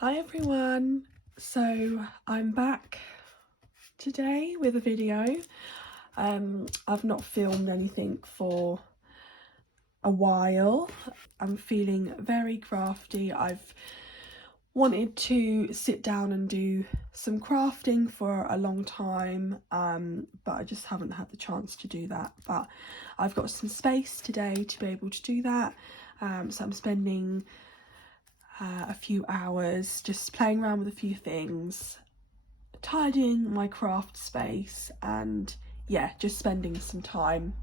Hi everyone, so I'm back today with a video. I've not filmed anything for a while. I'm feeling very crafty. I've wanted to sit down and do some crafting for a long time, but I just haven't had the chance to do that. But I've got some space today to be able to do that, so I'm spending a few hours just playing around with a few things, tidying my craft space, and yeah, just spending some time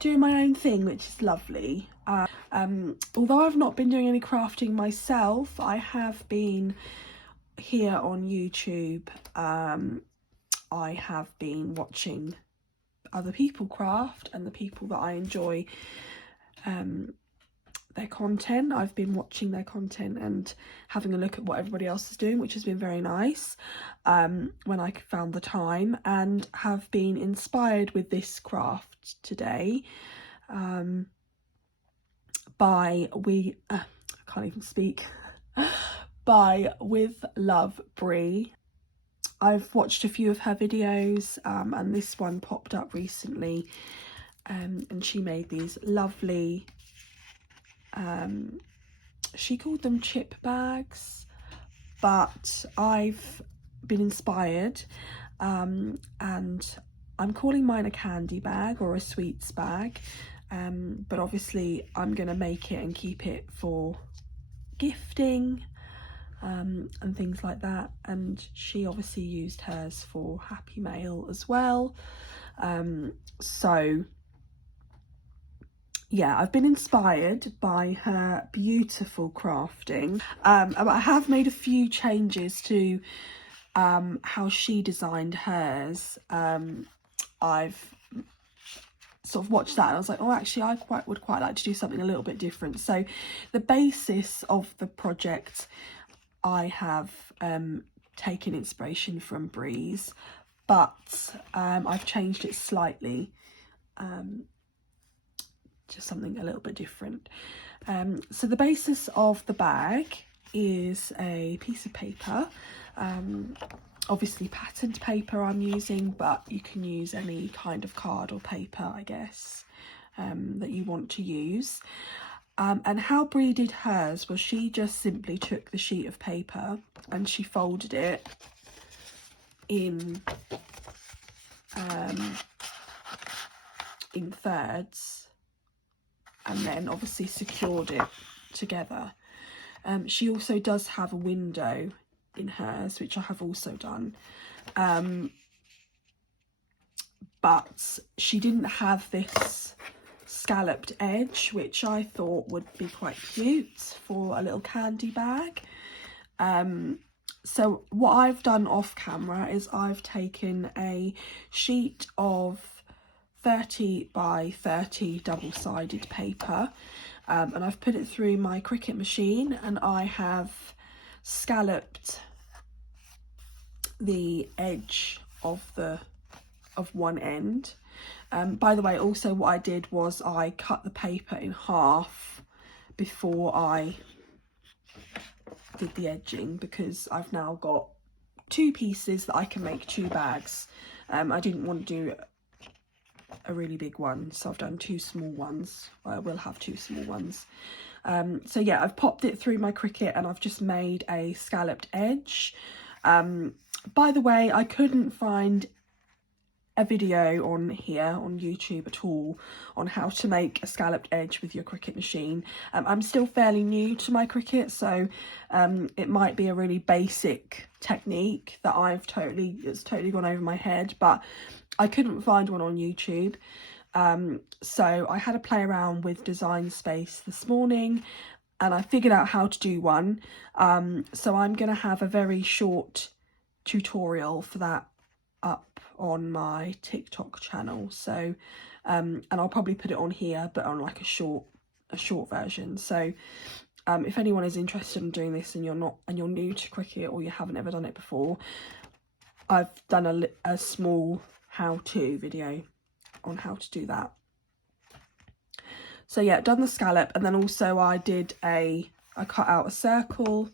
doing my own thing, which is lovely. Although I've not been doing any crafting myself, I have been here on YouTube. I have been watching other people craft and the people that I enjoy their content. I've been watching their content and having a look at what everybody else is doing, which has been very nice when I found the time, and have been inspired with this craft today by I can't even speak by With Love Brie. I've watched a few of her videos and this one popped up recently, and she made these lovely she called them chip bags, but I've been inspired and I'm calling mine a candy bag or a sweets bag, but obviously I'm gonna make it and keep it for gifting and things like that. And she obviously used hers for Happy Mail as well, so yeah, I've been inspired by her beautiful crafting. I have made a few changes to how she designed hers. I've sort of watched that and I was like, oh, actually I would quite like to do something a little bit different. So the basis of the project, I have taken inspiration from Brie's, but I've changed it slightly. Just something a little bit different. So the basis of the bag is a piece of paper, obviously patterned paper I'm using, but you can use any kind of card or paper, I guess, that you want to use. And how Brie did hers was she just simply took the sheet of paper and she folded it in thirds, and then obviously secured it together. She also does have a window in hers, which I have also done, but she didn't have this scalloped edge, which I thought would be quite cute for a little candy bag. So what I've done off camera is I've taken a sheet of 30 by 30 double-sided paper, and I've put it through my Cricut machine, and I have scalloped the edge of one end. By the way, also what I did was I cut the paper in half before I did the edging, because I've now got two pieces that I can make two bags. I didn't want to do a really big one, so I've done two small ones. I will have two small ones. So yeah, I've popped it through my Cricut and I've just made a scalloped edge. By the way, I couldn't find a video on here on YouTube at all on how to make a scalloped edge with your Cricut machine. I'm still fairly new to my Cricut, so it might be a really basic technique that it's totally gone over my head, but I couldn't find one on YouTube. So I had to play around with Design Space this morning and I figured out how to do one. So I'm going to have a very short tutorial for that up on my TikTok channel. So and I'll probably put it on here, but on like a short version. So if anyone is interested in doing this and you're new to Cricut or you haven't ever done it before, I've done a small how-to video on how to do that. So yeah, done the scallop, and then also I cut out a circle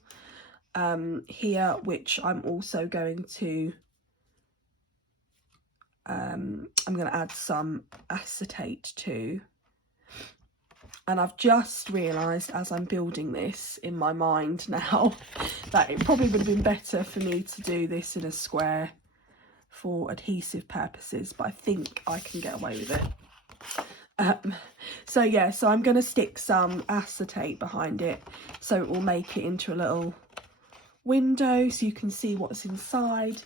here, which I'm also going to I'm going to add some acetate to. And I've just realised as I'm building this in my mind now that it probably would have been better for me to do this in a square for adhesive purposes, but I think I can get away with it. So yeah, so I'm going to stick some acetate behind it so it will make it into a little window so you can see what's inside.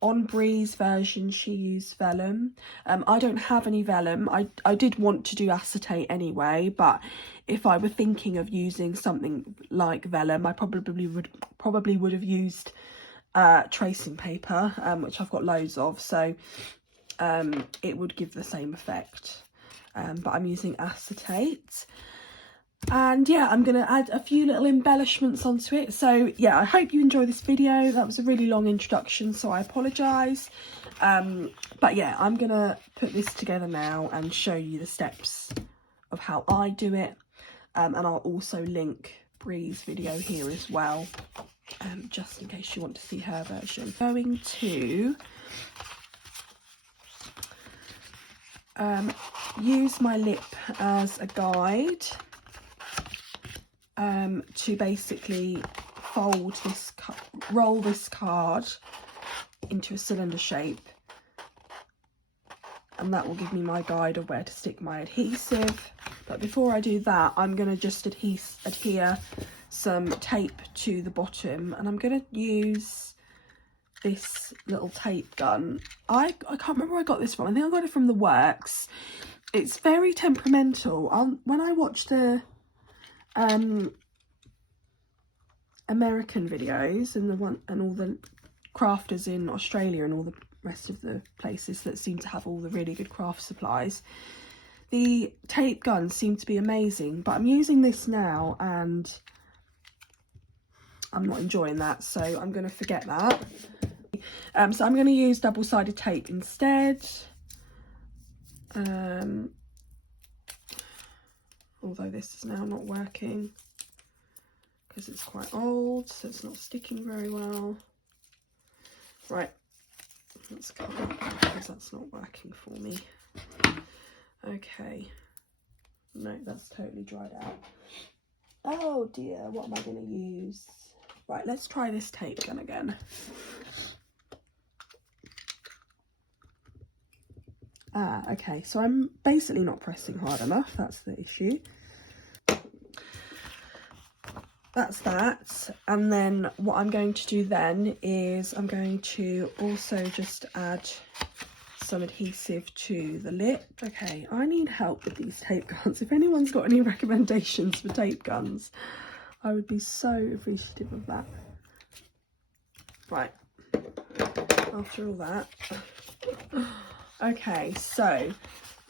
On Bree's version, she used vellum. I don't have any vellum. I did want to do acetate anyway, but if I were thinking of using something like vellum, I probably would have used tracing paper, which I've got loads of, so it would give the same effect. But I'm using acetate. And yeah, I'm going to add a few little embellishments onto it. So yeah, I hope you enjoy this video. That was a really long introduction, so I apologise. But yeah, I'm going to put this together now and show you the steps of how I do it. And I'll also link Bree's video here as well, just in case you want to see her version. I'm going to use my lip as a guide. To basically roll this card into a cylinder shape, and that will give me my guide of where to stick my adhesive. But before I do that, I'm going to just adhere some tape to the bottom, and I'm going to use this little tape gun. I can't remember where I got this from. I think I got it from The Works. It's very temperamental. When I watch the American videos and all the crafters in Australia and all the rest of the places that seem to have all the really good craft supplies, the tape guns seem to be amazing, but I'm using this now and I'm not enjoying that, so I'm going to forget that. So I'm going to use double-sided tape instead, although this is now not working because it's quite old, so it's not sticking very well. Right, let's cut that because that's not working for me. Okay, no, that's totally dried out. Oh dear, what am I going to use? Right, let's try this tape gun again. Okay, so I'm basically not pressing hard enough, that's the issue. That's that, and then what I'm going to do then is I'm going to also just add some adhesive to the lip. Okay, I need help with these tape guns. If anyone's got any recommendations for tape guns, I would be so appreciative of that. Right, after all that, okay, so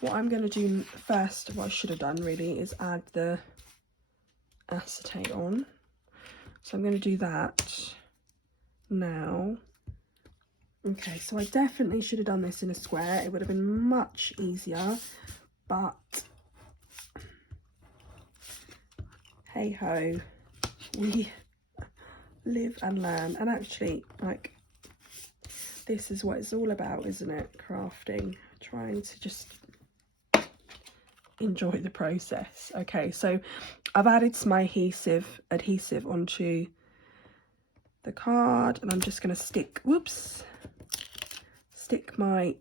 what I'm going to do first, what I should have done really, is add the acetate on. So I'm going to do that now. Okay, so I definitely should have done this in a square. It would have been much easier, but hey ho, we live and learn. And actually, like, this is what it's all about, isn't it? Crafting, trying to just enjoy the process. Okay, so I've added some adhesive onto the card, and I'm just going to stick my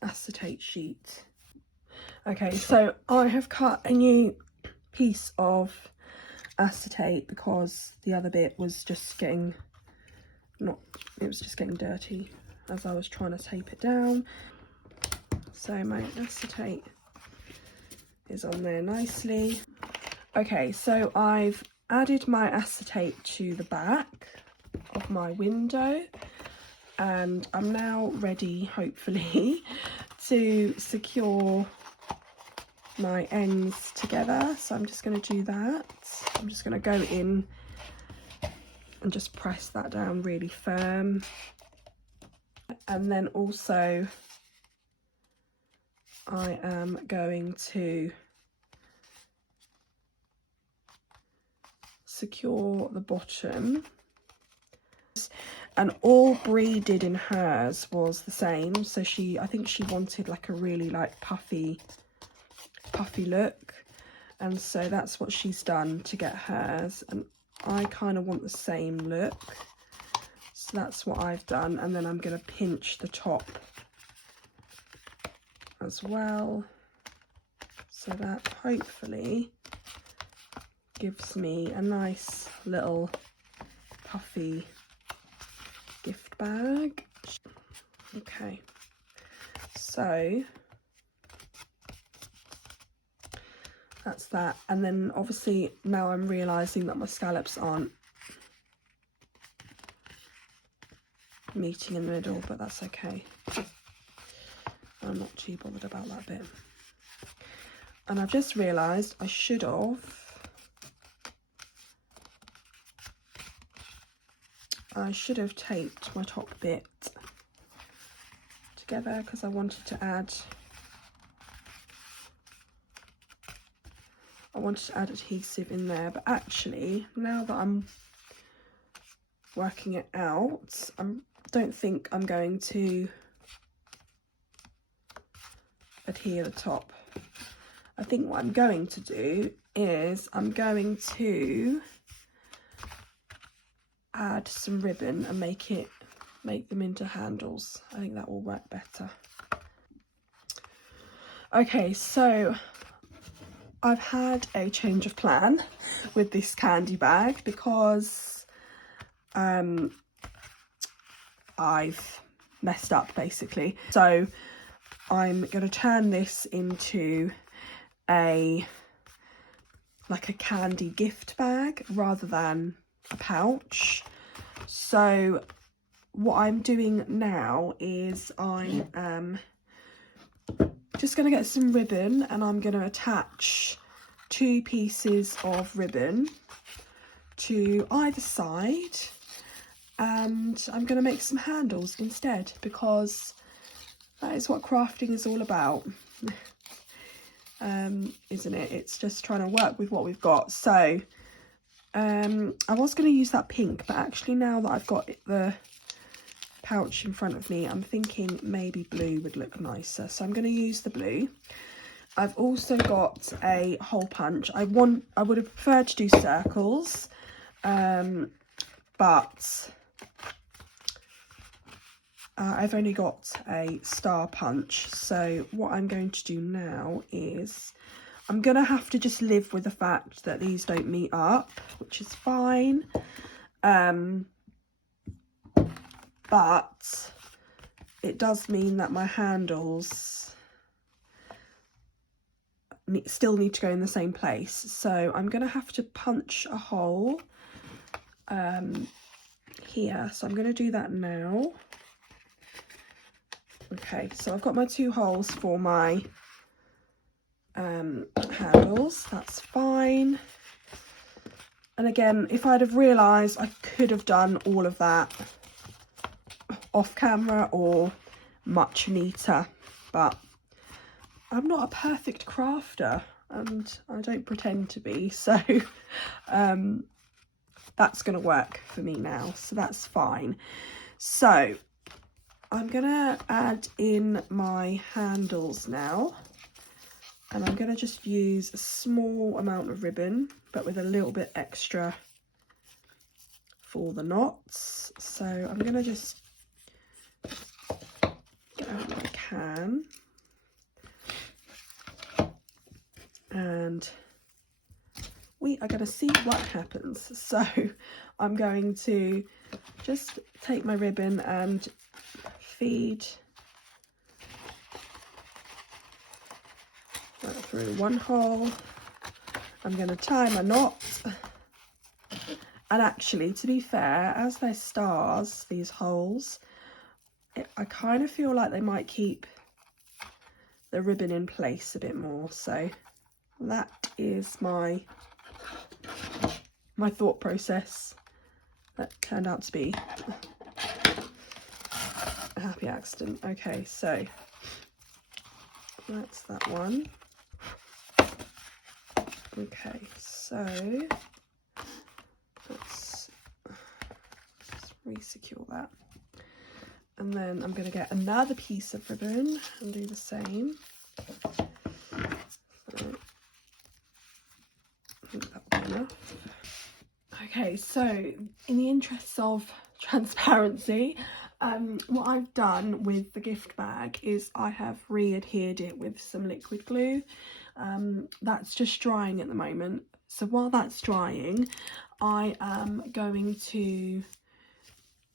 acetate sheet. Okay, so I have cut a new piece of acetate because the other bit was just getting dirty as I was trying to tape it down. So my acetate is on there nicely. Okay, so I've added my acetate to the back of my window, and I'm now ready, hopefully, to secure my ends together. So I'm just going to do that. I'm just going to go in and just press that down really firm, and then also I am going to secure the bottom. And all Brie did in hers was the same. So I think she wanted like a really like puffy look. And so that's what she's done to get hers. And I kind of want the same look. So that's what I've done. And then I'm going to pinch the top as well. So that hopefully gives me a nice little puffy gift bag. Okay, so that's that. And then obviously now I'm realizing that my scallops aren't meeting in the middle, but that's okay. I'm not too bothered about that bit. And I've just realized I should have taped my top bit together because I wanted to add adhesive in there. But actually, now that I'm working it out, I don't think I'm going to adhere the top. I think what I'm going to do is I'm going to add some ribbon and make them into handles. I think that will work better. Okay, so I've had a change of plan with this candy bag because I've messed up basically. So I'm going to turn this into a candy gift bag rather than a pouch. So what I'm doing now is I'm just going to get some ribbon and I'm going to attach 2 pieces of ribbon to either side, and I'm going to make some handles instead because that is what crafting is all about. Isn't it? It's just trying to work with what we've got. So I was going to use that pink, but actually now that I've got the pouch in front of me, I'm thinking maybe blue would look nicer. So I'm going to use the blue. I've also got a hole punch. I would have preferred to do circles, but I've only got a star punch. So what I'm going to do now is I'm going to have to just live with the fact that these don't meet up, which is fine. But it does mean that my handles still need to go in the same place. So I'm going to have to punch a hole here. So I'm going to do that now. Okay, so I've got my 2 holes for my handles. That's fine. And again, if I'd have realised, I could have done all of that off camera or much neater, but I'm not a perfect crafter and I don't pretend to be, so that's going to work for me now, so that's fine. So I'm going to add in my handles now, and I'm going to just use a small amount of ribbon but with a little bit extra for the knots. So I'm going to just get out what I can, and we are going to see what happens. So I'm going to just take my ribbon and feed that through one hole. I'm going to tie my knot, and actually, to be fair, as they're stars, these holes, I kind of feel like they might keep the ribbon in place a bit more. So that is my thought process. That turned out to be a happy accident. Okay, so that's that one. Okay, so Let's just re-secure that. And then I'm going to get another piece of ribbon and do the same. So, I think that'll be enough. Okay, so in the interests of transparency, what I've done with the gift bag is I have re-adhered it with some liquid glue. That's just drying at the moment. So while that's drying, I am going to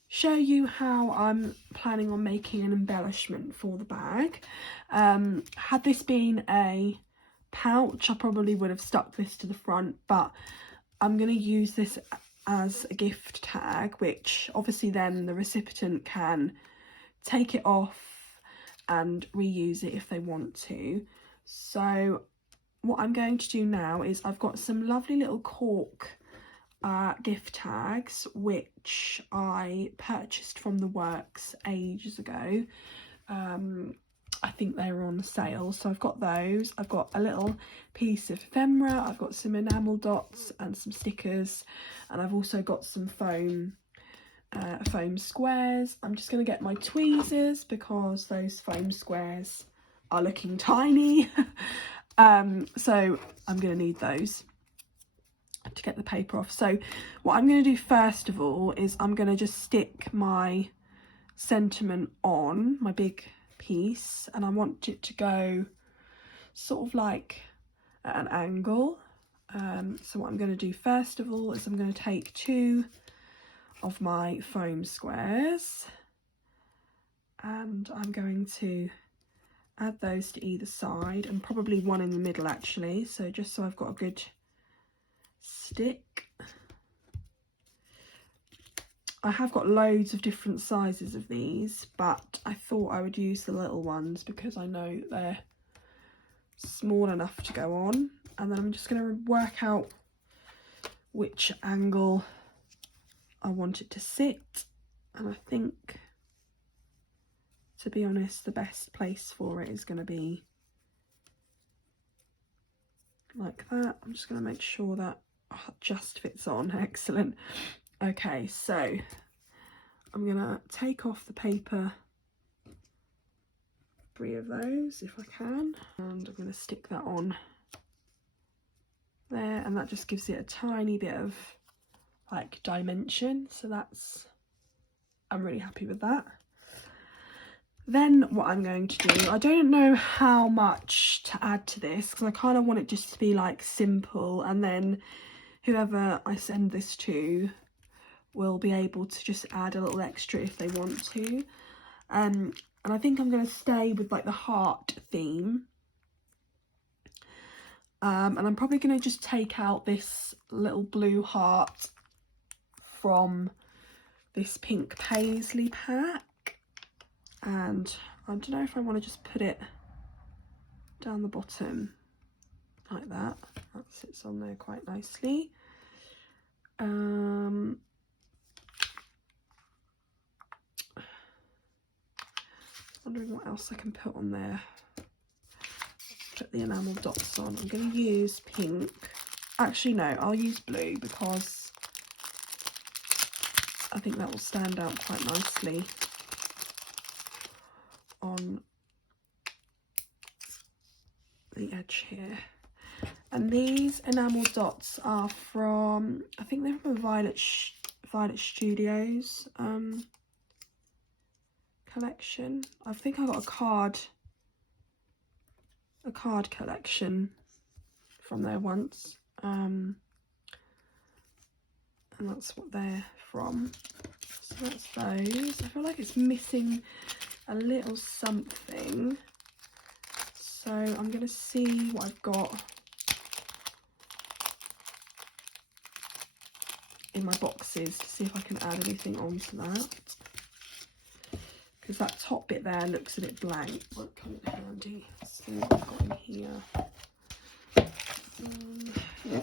show you how I'm planning on making an embellishment for the bag. Had this been a pouch, I probably would have stuck this to the front, but I'm going to use this as a gift tag, which obviously then the recipient can take it off and reuse it if they want to. So what I'm going to do now is I've got some lovely little cork gift tags which I purchased from the Works ages ago. I think they were on sale, so I've got those. I've got a little piece of ephemera, I've got some enamel dots and some stickers, and I've also got some foam squares. I'm just going to get my tweezers because those foam squares are looking tiny. So I'm going to need those to get the paper off. So what I'm going to do first of all is I'm going to just stick my sentiment on my big piece, and I want it to go sort of like at an angle. So what I'm going to do first of all is I'm going to take 2 of my foam squares and I'm going to add those to either side, and probably one in the middle actually, so just so I've got a good stick. I have got loads of different sizes of these, but I thought I would use the little ones because I know they're small enough to go on. And then I'm just going to work out which angle I want it to sit, and I think, to be honest, the best place for it is going to be like that. I'm just going to make sure that just fits on. Excellent. Okay, so I'm going to take off the paper, 3 of those if I can, and I'm going to stick that on there, and that just gives it a tiny bit of like dimension, so I'm really happy with that. Then what I'm going to do, I don't know how much to add to this because I kind of want it just to be like simple, and then whoever I send this to will be able to just add a little extra if they want to. And I think I'm going to stay with like the heart theme. And I'm probably going to just take out this little blue heart from this pink paisley pack, and I don't know if I want to just put it down the bottom like that. That sits on there quite nicely. Wondering what else I can put on there. Put the enamel dots on. I'm going to use pink. Actually no, I'll use blue because I think that will stand out quite nicely on the edge here. And these enamel dots are from, I think they're from Violet Studios collection. I think I got a card collection from there once, and that's what they're from. So that's those. I feel like it's missing a little something, so I'm going to see what I've got in my boxes to see if I can add anything onto that, because that top bit there looks a bit blank. Won't come in handy. Let's see what I've got in here. Yeah.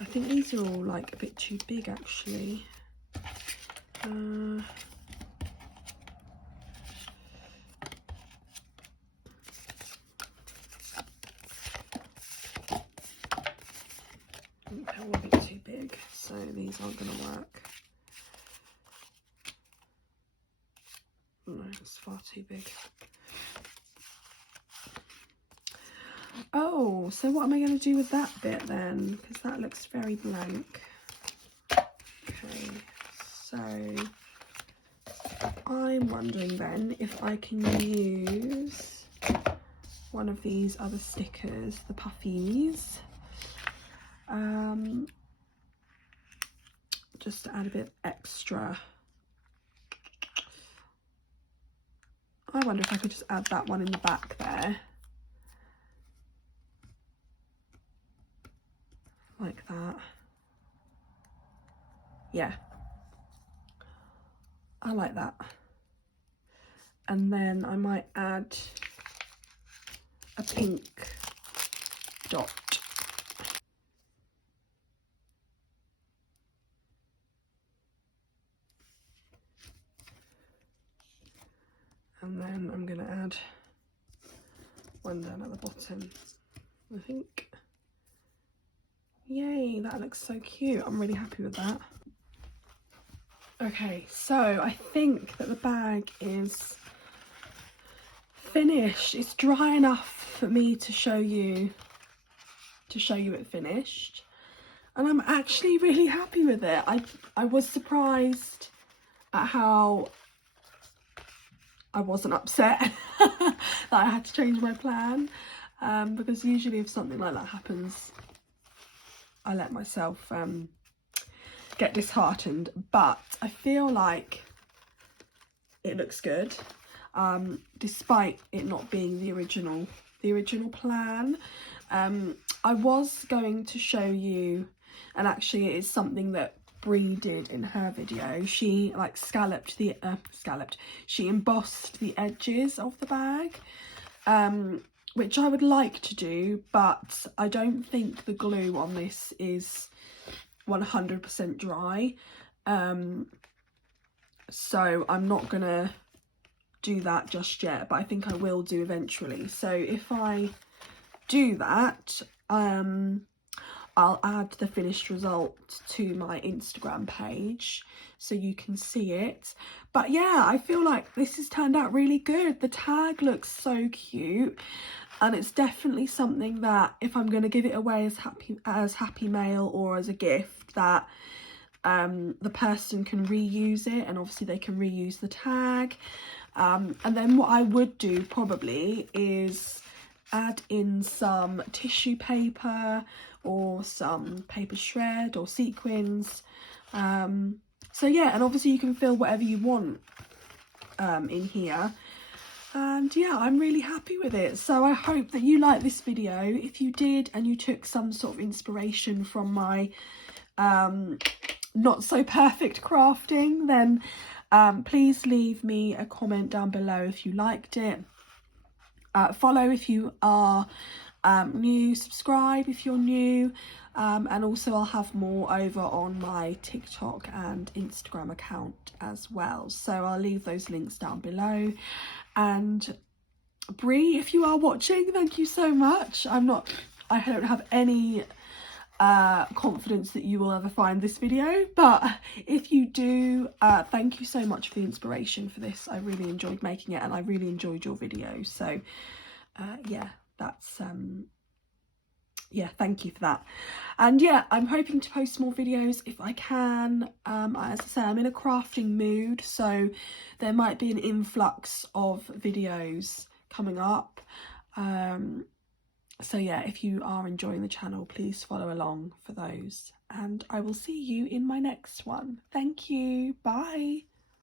I think these are all like a bit too big actually. No, it's far too big. Oh, so what am I going to do with that bit then? Because that looks very blank. Okay, so I'm wondering then if I can use one of these other stickers, the puffies, just to add a bit extra. I wonder if I could just add that one in the back there. Like that. Yeah. I like that. And then I might add a pink dot. And then I'm going to add one down at the bottom, I think. Yay, that looks so cute. I'm really happy with that. Okay, so I think that the bag is finished. It's dry enough for me to show you it finished. And I'm actually really happy with it. I was surprised at how I wasn't upset that I had to change my plan, because usually if something like that happens, I let myself get disheartened. But I feel like it looks good, despite it not being the original plan. I was going to show you, and actually it is something that Bree did in her video. She like she embossed the edges of the bag, which I would like to do, but I don't think the glue on this is 100% dry, so I'm not gonna do that just yet, but I think I will do eventually. So if I do that, I'll add the finished result to my Instagram page so you can see it. But yeah, I feel like this has turned out really good. The tag looks so cute, and it's definitely something that if I'm going to give it away as happy mail or as a gift, that the person can reuse it, and obviously they can reuse the tag. And then what I would do probably is add in some tissue paper or some paper shred or sequins. So yeah, and obviously you can fill whatever you want in here. And yeah, I'm really happy with it. So I hope that you liked this video. If you did and you took some sort of inspiration from my not so perfect crafting, then please leave me a comment down below if you liked it. Follow if you are new, subscribe if you're new, and also I'll have more over on my TikTok and Instagram account as well, so I'll leave those links down below. And Bree, if you are watching, thank you so much. I don't have any confidence that you will ever find this video, but if you do, thank you so much for the inspiration for this. I really enjoyed making it, and I really enjoyed your video. So yeah, that's yeah, thank you for that. And yeah, I'm hoping to post more videos if I can. As I say, I'm in a crafting mood, so there might be an influx of videos coming up. So yeah, if you are enjoying the channel, please follow along for those, and I will see you in my next one. Thank you. Bye.